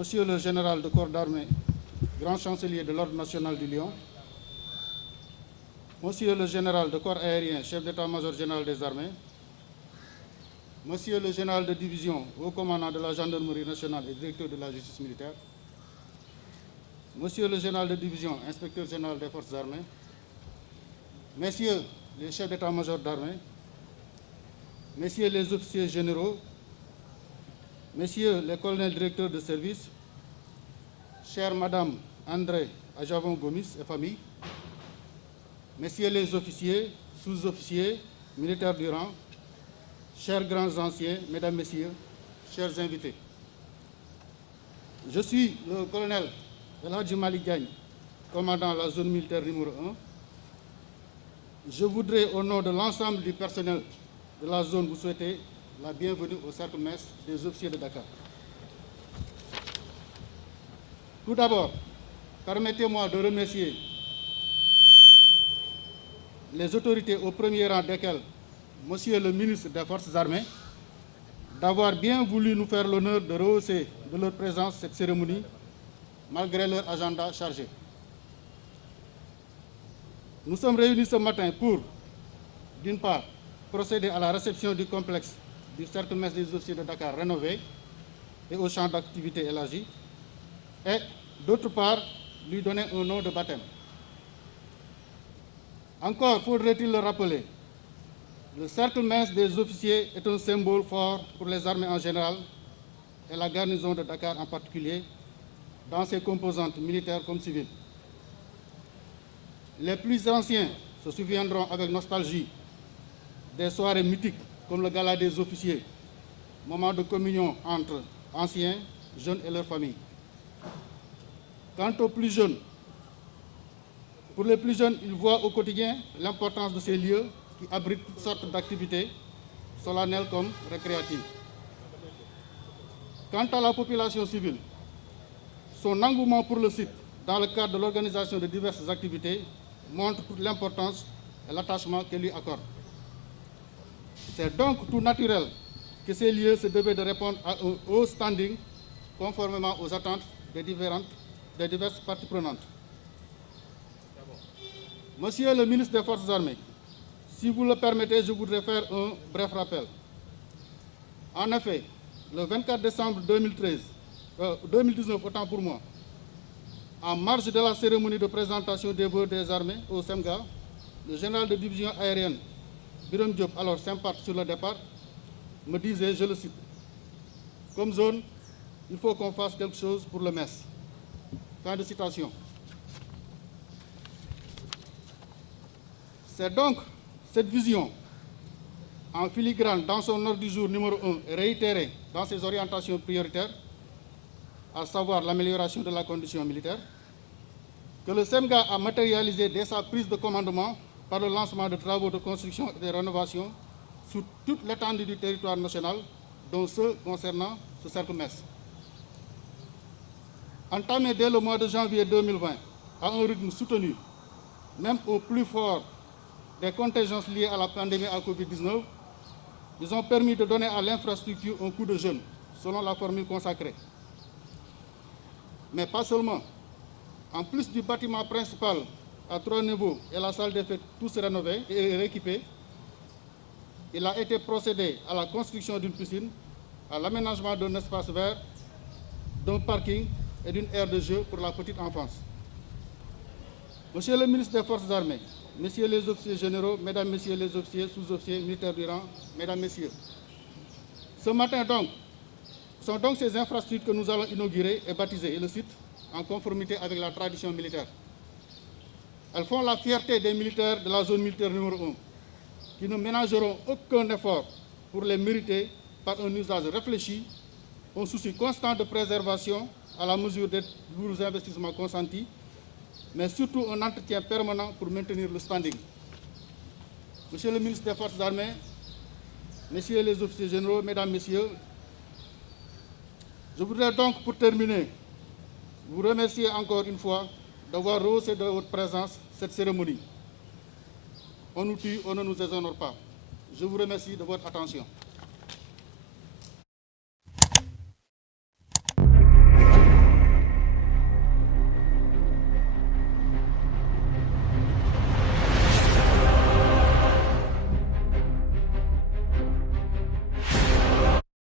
Monsieur le général de corps d'armée, grand chancelier de l'Ordre national du Lion, Monsieur le général de corps aérien, chef d'état-major général des armées, Monsieur le général de division, haut commandant de la gendarmerie nationale et directeur de la justice militaire, Monsieur le général de division, inspecteur général des forces armées, Messieurs les chefs d'état-major d'armée, Messieurs les officiers généraux, Messieurs les colonels directeurs de service, chère Madame André Ajavon Gomis et famille, Messieurs les officiers, sous-officiers, militaires du rang, chers grands anciens, Mesdames, Messieurs, chers invités. Je suis le colonel El Hadji Malick Diagne, commandant la zone militaire numéro 1. Je voudrais, au nom de l'ensemble du personnel de la zone, vous souhaiter la bienvenue au cercle mess des officiers de Dakar. Tout d'abord, permettez-moi de remercier les autorités au premier rang desquelles Monsieur le ministre des Forces armées d'avoir bien voulu nous faire l'honneur de rehausser de leur présence cette cérémonie malgré leur agenda chargé. Nous sommes réunis ce matin pour, d'une part, procéder à la réception du complexe du cercle mess des officiers de Dakar rénové et au champ d'activité élargi, et d'autre part, lui donner un nom de baptême. Encore faudrait-il le rappeler, le cercle mess des officiers est un symbole fort pour les armées en général et la garnison de Dakar en particulier, dans ses composantes militaires comme civiles. Les plus anciens se souviendront avec nostalgie des soirées mythiques comme le gala des officiers, moment de communion entre anciens, jeunes et leurs familles. Quant aux plus jeunes, pour les plus jeunes, ils voient au quotidien l'importance de ces lieux qui abritent toutes sortes d'activités, solennelles comme récréatives. Quant à la population civile, son engouement pour le site dans le cadre de l'organisation de diverses activités montre toute l'importance et l'attachement qu'elle lui accorde. C'est donc tout naturel que ces lieux se devaient de répondre à un haut standing conformément aux attentes des diverses parties prenantes. Monsieur le ministre des Forces armées, si vous le permettez, je voudrais faire un bref rappel. En effet, le 24 décembre 2019, autant pour moi, en marge de la cérémonie de présentation des vœux des armées au SEMGA, le général de division aérienne Birame Diop, alors sympathe sur le départ, me disait, je le cite, « Comme zone, il faut qu'on fasse quelque chose pour le MES. » Fin de citation. C'est donc cette vision, en filigrane dans son ordre du jour numéro 1 et réitérée dans ses orientations prioritaires, à savoir l'amélioration de la condition militaire, que le SEMGA a matérialisé dès sa prise de commandement par le lancement de travaux de construction et de rénovation sur toute l'étendue du territoire national, dont ceux concernant ce cercle mess. Entamé dès le mois de janvier 2020 à un rythme soutenu, même au plus fort des contingences liées à la pandémie à Covid-19, ils ont permis de donner à l'infrastructure un coup de jeune, selon la formule consacrée. Mais pas seulement. En plus du bâtiment principal à 3 niveaux et la salle des fêtes tous rénovés et rééquipés, il a été procédé à la construction d'une piscine, à l'aménagement d'un espace vert, d'un parking et d'une aire de jeu pour la petite enfance. Monsieur le ministre des Forces armées, Messieurs les officiers généraux, Mesdames, Messieurs les officiers, sous-officiers, militaires du rang, Mesdames, Messieurs. Ce matin donc, sont donc ces infrastructures que nous allons inaugurer et baptiser le site en conformité avec la tradition militaire. Elles font la fierté des militaires de la zone militaire numéro 1, qui ne ménageront aucun effort pour les mériter par un usage réfléchi, un souci constant de préservation à la mesure des lourds investissements consentis, mais surtout un entretien permanent pour maintenir le standing. Monsieur le ministre des Forces armées, Messieurs les officiers généraux, Mesdames, Messieurs, je voudrais donc, pour terminer, vous remercier encore une fois d'avoir rehaussé de votre présence cette cérémonie. On nous tue, on ne nous déshonore pas. Je vous remercie de votre attention.